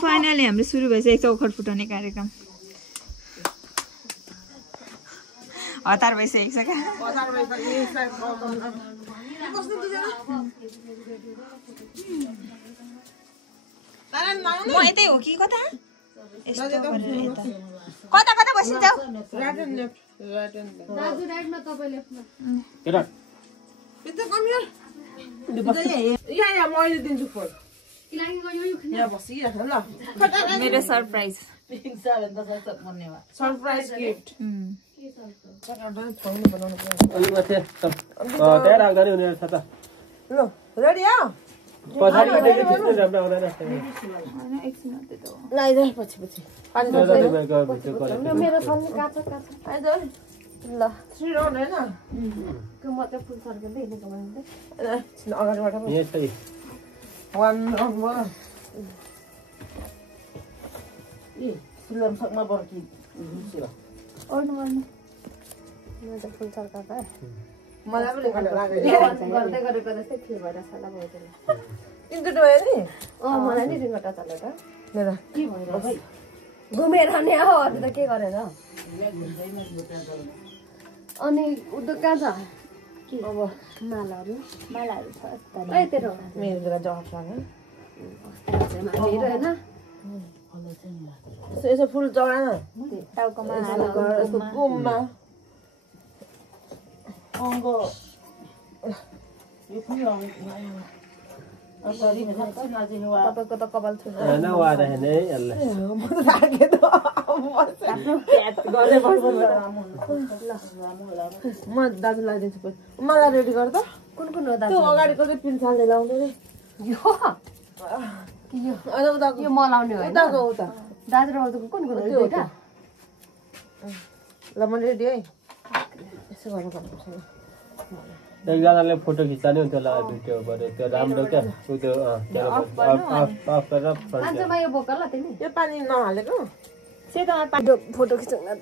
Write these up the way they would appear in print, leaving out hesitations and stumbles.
finally हाम्रो सुरु भइसकेको छ ओखर फुटाउने कार्यक्रम हतार भइसकेको छ क्या म यतै हो कि कता कता कता बसिन्छ मेरो सरप्राइज सरप्राइज गिफ्ट रेडी हो घुमेर नि हो अरू त के गरेर अनि उदो कहाँ छ अब मालाहरू छ तेरो मेरो जवाफ लाग्यो होइन यसो फुल चढाएन टाउकोमा गुममा तपाईँको त कपाल छु म दाजु लगाइदिन्छु मलाई रेडी गर त कुन कुन हो दाजु त्यो अगाडिको चाहिँ पिन्सालले लाउँदै यो म लाउने होइन उता दाजु र हजुरको कुन कुन हो दुईटा ल म रेडी है यसो गर्नुपर्छ एकजनाले फोटो खिच्ने हुन्थ्यो होला त्यो त्यो राम्रो क्या त्यो मान्छेमा यो बोका ल तिमी यो पानी नहालेको सेतोमा पानी फोटो खिचौँ न त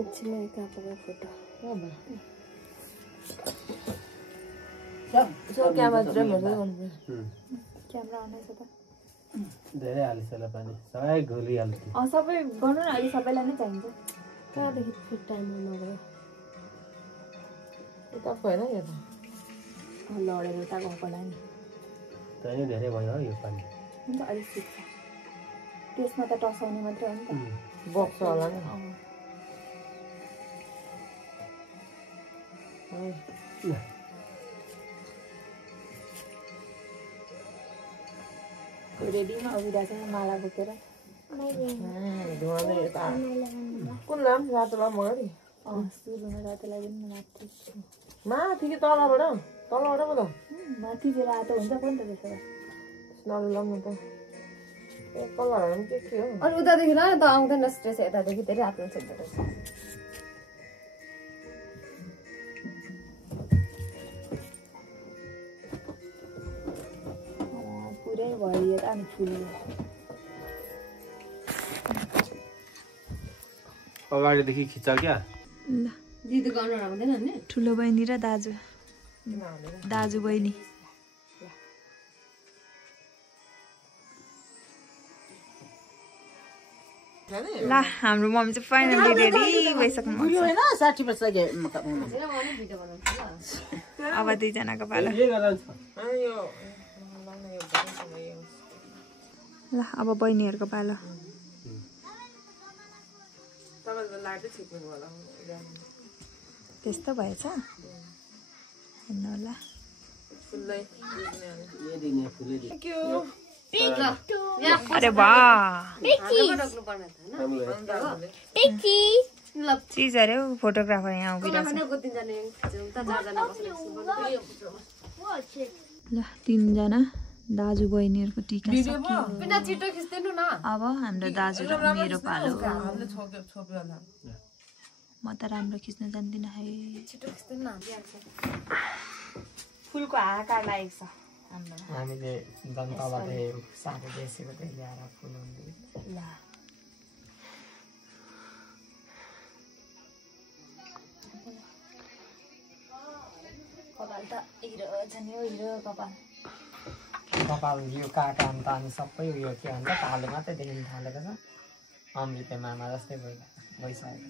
एकछिन कहाँको फोटो क्यामेरा आउँदैछ त धेरै हालिस होला पानी सबै घुलिहाल्छ सबै गर्नु न अहिले सबैलाई नै चाहिन्छ कहाँदेखि फिट टाइममा नगयो उताको होइन यो त लडेर उता गएको होला नि त्यही धेरै भयो यो पानी हुन्छ अलिक सिक्छ त्यसमा त टसाउने मात्रै हो नि त बक्स होला नि रेडीमा उभिरहेको माला बोकेर कुन लाम रातो लाम अगाडि सुरुमा रातो लगाइदिनु न माथि माथि कि तलबाट पो त माथि चाहिँ रातो हुन्छ पनि त त्यसो नल लाम न त ए कलरहरू पनि के हो अनि उतादेखि ल त आउँदैन स्ट्रेस यतादेखि धेरै हात हुन्छ पुरै भयो त अनि फुल अगाडिदेखि खिच क्या दिदी गर्न आउँदैन नि ठुलो बहिनी र दाजु बहिनी ल हाम्रो मम्मी चाहिँ फाइनली रेडी भइसक्नु अब दुईजनाको पालो ल अब बहिनीहरूको पालो त्यस्तो भएछ हेर्नु होला अरे वाह चिज अरे फोटोग्राफर यहाँ उभिरहेको ल तीनजना दाजु बहिनीहरूको टिका अब हाम्रो दाजु र मेरो पालो म त राम्रो खिच्न जान्दिनँ है फुलको हाहाकार लागेको छ हामीले जनताबाट साथी देशबाट ल्याएर फुल ल कपाल त हिरो छ नि हिरो कपाल कपाल यो काका अन्त अनि सबै उयो के भन्छ कालो मात्रै देखिन थालेको छ अमृते मामा जस्तै भइसकेको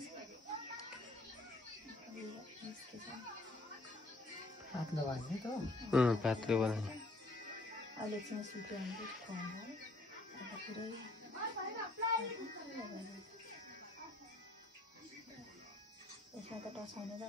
छ पातलो भन्ने त पातलो बनाउने अहिले चाहिँ सुत्यो भने खुवाउँदा पुरै यसमा त टसाउने र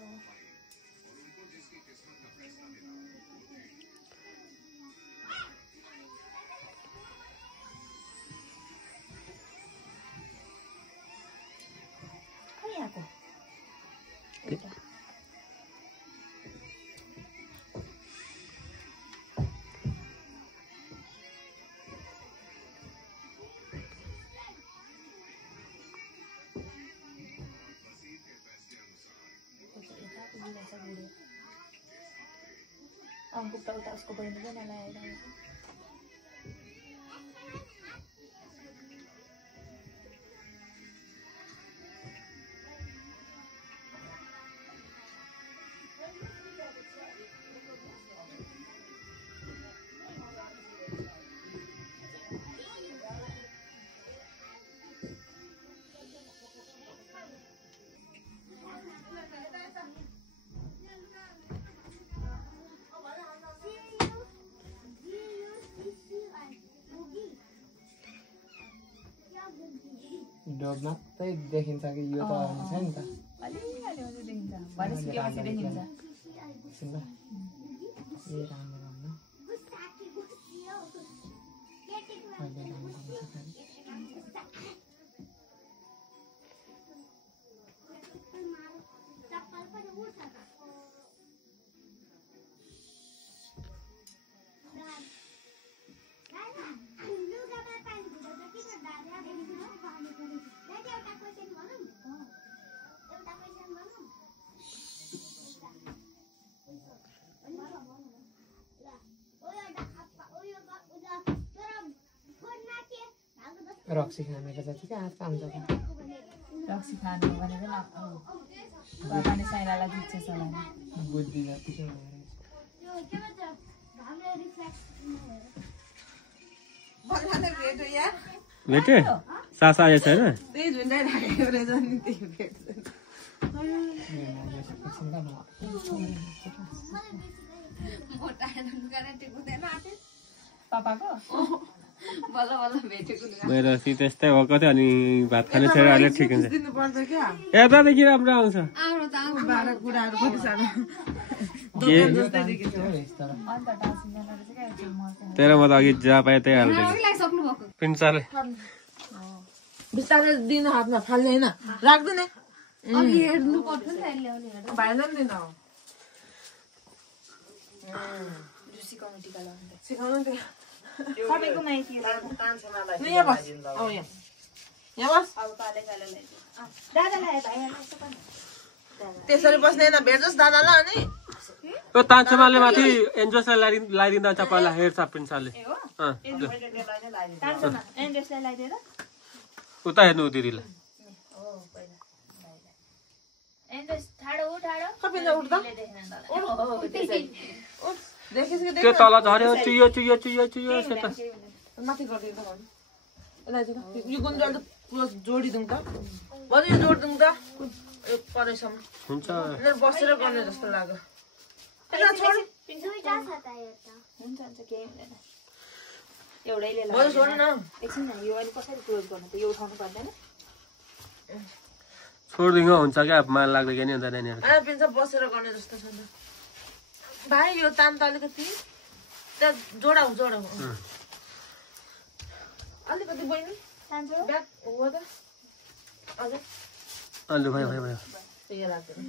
यहाँको अंकुर उता उसको बहिनी पनि नलाएर डोब मात्रै देखिन्छ कि यो त हुन्छ नि त अलिअलि मात्रै देखिन्छ भनिसकेपछि देखिन्छ सुन ए राम्रो राम्रो अहिले राम्रो हुन्छ रक्सी खानेको जतिकै हात काम छ रक्सी खानु भनेको न बाबाले साइलालाई दिन्छ सलाम बुद्धि जतिकै भेटे सासा आएछ हैन त्यही झुन्डाइ राखेको रहेछ नि त्यही भेट्छ पापाको बल्ल बल्ल भेटेको मेरो अस्ति त्यस्तै भएको थियो अनि भात खाने छोरा अहिले ठिक हुन्छ दिनुपर्छ क्या यतादेखि राम्रो आउँछ बाह्र कुराहरू पनि सानो के अन्त टासिँदैन रहेछ क्या एकछिन मर्छ तेरो म त अघि जहाँ पाएँ त्यही हाल्दै प्रिन्सरले बिस्तारै दिन हातमा फाल्ने होइन राख्दैन अघि हेर्नु पर्छ नि अहिले ल्याउने हेर्नु भाइलाई पनि दिन सिकाउनु टिका लगाउँदै सिकाउनु नि सबैको माइती यहाँ बस यहाँ बस अब काले काले दादालाई भाइहरूलाई यसो पनि त्यसरी बस्ने होइन भेट्छस् दादालाई अनि यो तान्छमाले माथि एन्जोसलाई लगाइदिँदा छ पहिला हेर्छ प्रिन्सरले तान्छमा एन्ड्रेसलाई लगाइदिएर उता हेर्नु दिदीलाई एन्ड्रेस ठाडो ठाडो कपिन्दा उठ्दा देखिस् कि त्यो तल झऱ्यो चुयो चुयो चुयो चुयो सेता माथि गरिदिनु त यो गुन्जल त पुरा जोडिदिउँ त भन्नु यो जोडिदिउँ त यो परेसम्म हुन्छ बसेर गर्ने जस्तो लाग्यो हुन्छ हुन्छ केही हुँदैन एउटैले छोड न एकछिन यो अहिले कसरी क्लोज गर्नु त यो उठाउनु पर्दैन छोडिदिनु हुन्छ क्या माल लाग्दैन नि अन्त नानीहरू पिन्छ बसेर गर्ने जस्तो छ नि भाइ यो तान त अलिकति त्यहाँ जोडाउ जोडाउ अलिकति बहिनी ब्याग हो त हजुर अन्लु भयो भयो भयो त्यो लाग्दैन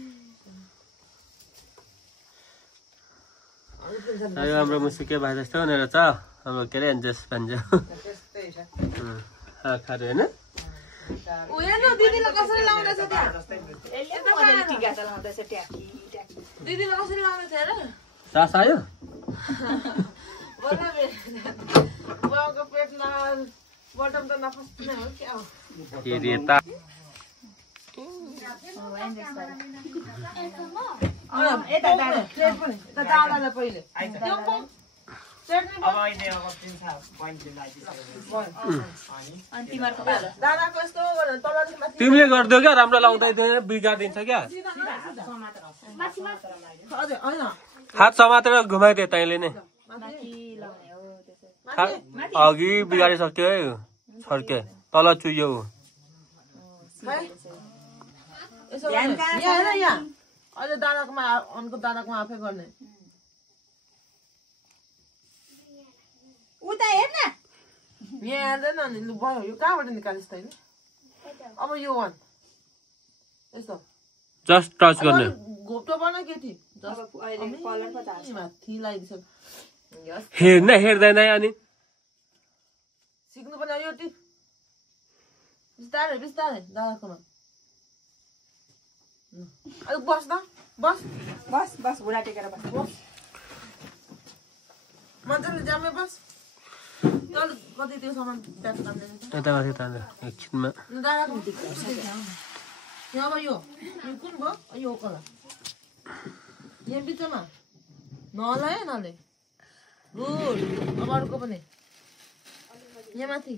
यो हाम्रो मुसुके भाइ जस्तो हुने रहेछ हाम्रो के अरे एन्जेस भन्छ खानु होइन दिदीलाई कसरी लाउँदैछ त्यहाँ टिका त लाउँदैछ ट्याकी ट्याकी दिदीलाई कसरी लाउँदैछ हेर सास आयो बाउको पेटमा बटम त नफस्ने हो क्या हो के रेता यता दादालाई पहिले चट्नी अब अहिले अब पिन्छ बहिनीले लगाइदिन्छ अनि अनि तिमीहरूको भयो दादाको यस्तो गरेर तलदेखि माथि तिमीले गरिदियो क्या राम्रो लाउँदै बिगारिदिन्छ क्या हजुर होइन हात समातेर घुमाइदिए तैँले नै माथि लाउने हो त्यसै अघि बिगारिसक्यो है छर्के तल चुइयो यसो यहाँ हेर यहाँ अहिले दादाकोमा अनको दादाकोमा आफै गर्ने उता हेर्न यहाँ हेर्दैन नि लु भयो यो कहाँबाट निकालिस् तैँले अब यो वान यस्तो जस्ट टच गर्ने घोप्टो बना केटी अहिले कलर पो थाहा माथि लगाइदिन्छ हेर्दैन अनि सिक्नु पर्ने यो टिप बिस्तारै बिस्तारै दादाकोमा अलिक बस न बस बस बस बुढा टेकेर बस बस मजाले जामे बस चल कति त्यो सामान प्याक गर्दैन यता माथि तान्दा एकछिनमा दादाको यहाँ अब यो कुन भयो यो कलर यहाँ बिचमा नलायो नले गुड अब अर्को पनि यहाँ माथि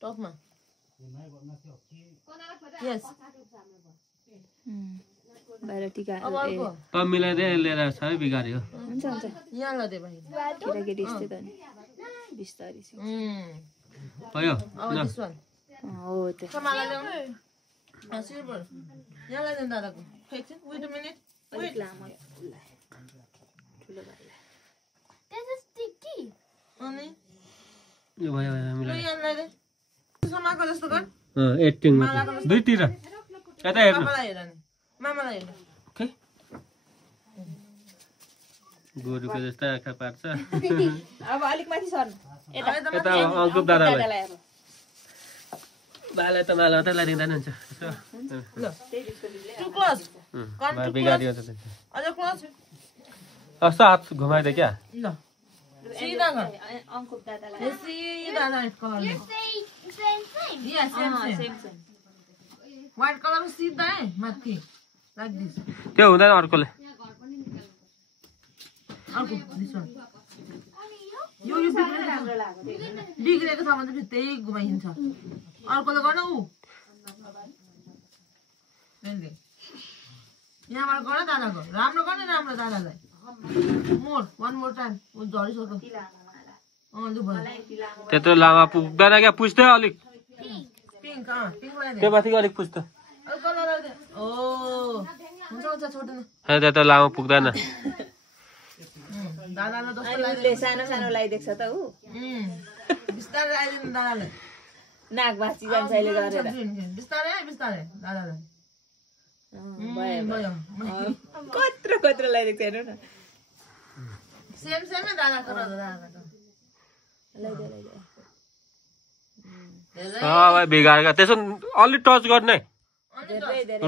टपमा यस बाहिर टिका अब अर्को त मिलाइदिए लिएर सबै बिगार्यो हुन्छ हुन्छ यहाँ लदे भाइ केटाकेटी यस्तै त नि बिस्तारी छ भयो अब ल दिस वान हो त्यो समाला ल्याउनु सिल्भर यहाँ लगाइदिनु दादाको एकछिन वेट अ मिनेट अलिक लामो ठुलो भाइलाई अनि यो भयो भयो लु मिलाइ यहाँ लगाइदे समाको जस्तो गर एटिङमा दुईतिर यता हेर्नु मामालाई हेर नि मामालाई हेर खै गोरुको जस्तै आँखा पार्छ अब अलिक माथि सर्नु यता यता अङ्कुप दादालाई दादालाई अब बाले त माला त लगाइदिँदा नि हुन्छ ल टु क्लोज बिगारियो त अझ क्लोज कस्तो हात घुमाइदियो क्या ल सिधा गर अङ्कुप दादालाई यो सिधा राइट कलर यस सेम सेम व्हाइट कलर सिधा है माथि लाइक दिस त्यो हुँदैन अर्कोले अर्को दिस वान यो बिग्रेको छ भने चाहिँ त्यही घुमाइन्छ अर्कोले गर्न ऊ यहाँबाट गर दादाको राम्रो गर्ने राम्रो दादालाई मोर वान मोर टाइम झरिसक्यो लु भयो त्यत्रो लामा पुग्दैन क्या पुज्दै अलिक पिङ्क पिङ्क लगाइदिए त्यो माथि अलिक पुज्छ अलिक कलर लगाइदिए ओ हुन्छ हुन्छ छोड्दैन त्यत्रो लामा पुग्दैन दादालाई जस्तो उसले सानो सानो लगाइदिएको छ त ऊ बिस्तारै आइदिनु दादालाई नाक भाँची जान्छ अहिले गरेर बिस्तारै बिस्तारै दादालाई भयो कत्रो कत्रो लगाइदिएको छ हेर्नु न सेम सेमै दादाको र दादाको भाइ बिगारेको त्यसो अलि टच गर्ने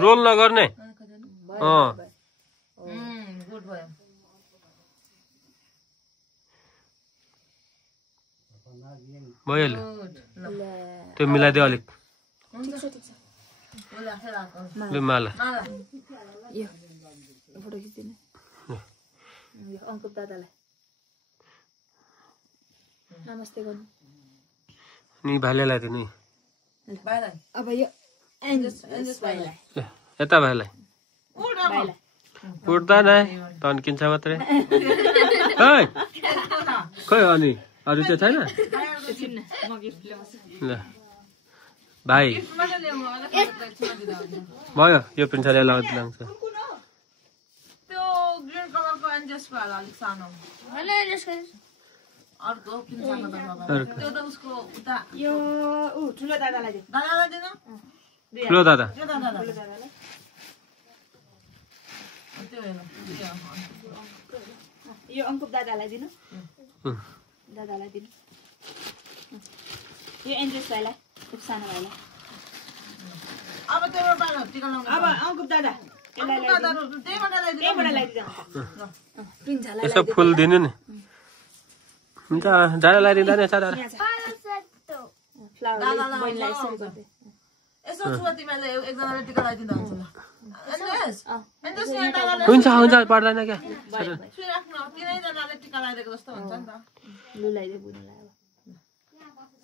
रोल नगर्ने गुड भयो भइहाल्यो त्यो मिलाइदियो अलिक लु माला यो फोटो खिचिदिनु यो अङ्कुप दादालाई नमस्ते गर्नु नि भाइले लगाइदियो नि अब यो एन्जस भाइलाई यता भाइलाई भाइलाई उठ्दैन तन्किन्छ मात्रै खोइ अनि अरू चाहिँ छैन ल भाइ भयो यो पिन्छाले लगाउँछ त्यो ग्रीन कलरको एन्जसको हाल अलिक सानो अर्को पिन्छाको त बाबा त्यो त उसको उता यो ऊ ठुलो दादालाई दिनु दादालाई दिनु ठुलो दादा त्यो दादालाई ठुलो दादालाई त्यो हेर्नु यो अङ्कुप दादालाई दिनु दादालाई दिनु यो एन्जस भाइलाई सानो भाइलाई अब त्यो बाहिर टिका लाउनु अब अङ्कुप दादा त्यहीबाट ल्याइदिनु यसो फुल दिनु नि हुन्छ डाँडा लगाइदिँदा नि दादा फ्लावर बहिनीलाई यसरी गर्दै यसो छुवा तिमीले एकजनाले टिका लगाइदिँदा हुन्छ ल एन्जस यहाँ दादाले हुन्छ हुन्छ पर्दैन क्या सुइराख्नु तिनैजनाले टिका लगाइदिएको जस्तो हुन्छ नि त लु लगाइदे बुनु लगायो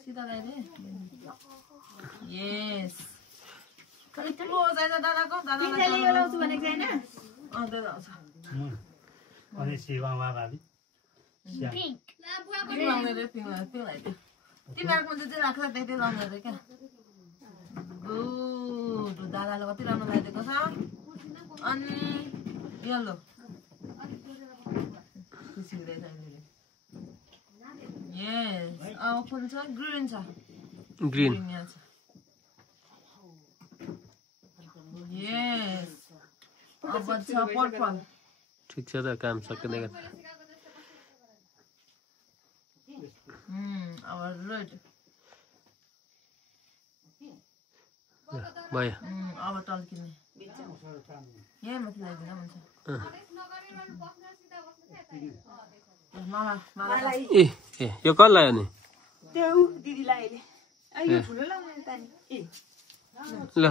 सिधा लगाइदे यस क्लोज आइज दादाको दादालाई यो लाउँछु भनेको छैन दादा आउँछ अनि शिवमा भाबी पिंक लाउने रे पिङ लगाइदियो तिमीहरूको चाहिँ राख्छ त्यही लाउने रे क्या गुड दादाले कति राम्रो लगाइदिएको छ अनि यल्लो खुसी हुँदैछ अहिले यस अब कुन छ ग्रिन छ ग्रिन यहाँ छ यस अब छ पर्पल ठिक छ त काम सकिँदै गर्छ अब रेड भयो अब टल्किने यही माथि लगाइदिँदा हुन्छ माला ए ए यो कसलाई अनि ल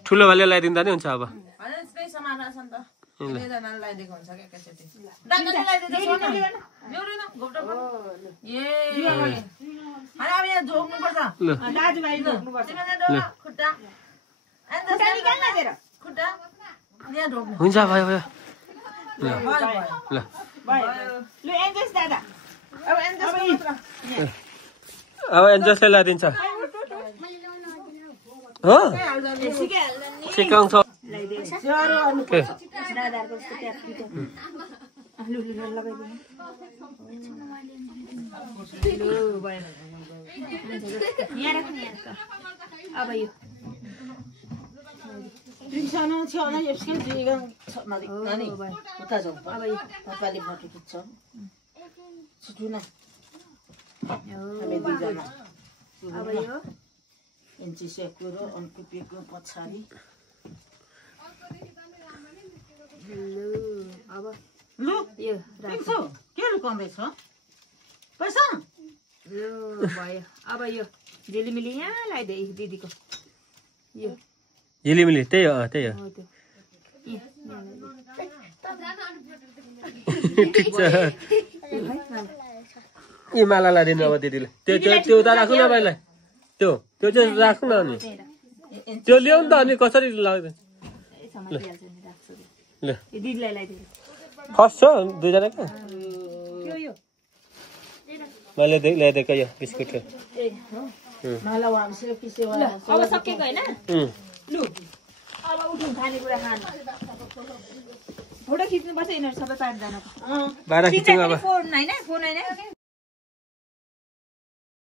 ठुलो भाले लगाइदिँदा नि हुन्छ अब होइन त्यही सामान छ नि त तिनैजनाले लगाइदिएको हुन्छ क्या एकैचोटि दादाले लगाइदिँदैछ ल्याउनु घोप्टो ए अनि अब यहाँ झोक्नुपर्छ ल तिमीले खुट्टा खुट्टा यहाँ ढोक्नु हुन्छ भयो भयो ल ल अब एन्जसले लगाइदिन्छ हो सिकाउँछ अब यो उता जाउँ तपाईँले फोटो खिच्छौँ छिटो न हामी दुईजना अब यो एन्ची सेकुरो अन्कुपेको पछाडि अब लु यो देख्छौ के लुकाउँदैछ पैसा यो भयो अब यो झिलिमिली यहाँ लगाइदे दिदीको यो झिलिमिली त्यही हो त्यही हो हो त्यो ठिक छ ए माला लगाइदिनु अब दिदीले त्यो उता राख्नु न भाइलाई त्यो चाहिँ राख्नु न अनि त्यो ल्याउ नि त अनि कसरी लाग्दैन ल दिदीलाई लगाइदिनु फर्स्ट छ दुईजनाको यो मैले ल्याइदिएको यो बिस्कुट अब सकेको होइन लु अब उठौँ खानेकुरा खानु फोटो खिच्नुपर्छ यिनीहरू सबै पाँचजनाको बाहिर खिच्यौँ अब फोन होइन